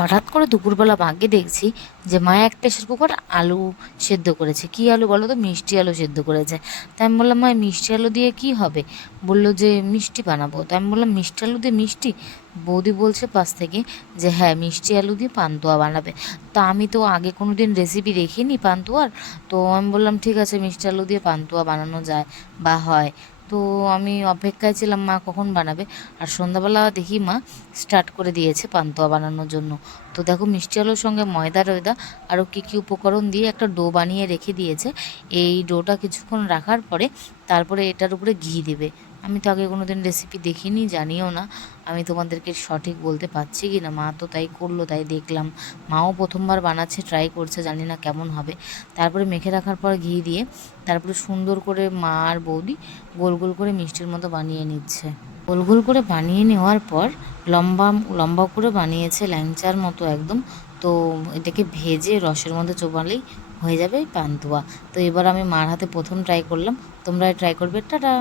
হঠাৎ করে দুপুরবেলা মাকে দেখছি যে মা এক প্রেশার কুকার আলু সেদ্ধ করেছে। কী আলু বলো তো? মিষ্টি আলু সেদ্ধ করেছে। তাই আমি বললাম, মা মিষ্টি আলু দিয়ে কী হবে? বললো যে মিষ্টি বানাবো। তাই আমি বললাম, মিষ্টি আলু দিয়ে মিষ্টি? বৌদি বলছে পাশ থেকে যে হ্যাঁ, মিষ্টি আলু দিয়ে পান্তুয়া বানাবে। তা আমি তো আগে কোনো দিন রেসিপি দেখিনি পান্তুয়ার। তো আমি বললাম ঠিক আছে, মিষ্টি আলু দিয়ে পান্তুয়া বানানো যায় বা হয়। তো আমি অপেক্ষায় ছিলাম মা কখন বানাবে। আর সন্ধ্যাবেলা দেখি মা স্টার্ট করে দিয়েছে পান্তুয়া বানানোর জন্য। তো দেখো, মিষ্টি আলুর সঙ্গে ময়দা টয়দা আরও কী কী উপকরণ দিয়ে একটা ডো বানিয়ে রেখে দিয়েছে। এই ডোটা কিছুক্ষণ রাখার পরে তারপরে এটার উপরে ঘি দেবে। আমি তো আগে কোনো দিন রেসিপি দেখিনি, জানিও না। আমি তোমাদেরকে সঠিক বলতে পারছি কি না। মা তো তাই করলো, তাই দেখলাম। মাও প্রথমবার বানাচ্ছে, ট্রাই করছে, জানি না কেমন হবে। তারপরে মেখে রাখার পর ঘি দিয়ে তারপরে সুন্দর করে মা আর বৌদি গোল গোল করে মিষ্টির মতো বানিয়ে নিচ্ছে। গোল গোল করে বানিয়ে নেওয়ার পর লম্বা লম্বা করে বানিয়েছে, ল্যাংচার মতো একদম। তো এটাকে ভেজে রসের মধ্যে চোবালেই হয়ে যাবে পান্তুয়া। তো এবার আমি মার হাতে প্রথম ট্রাই করলাম, তোমরা ট্রাই করবে। টাটা।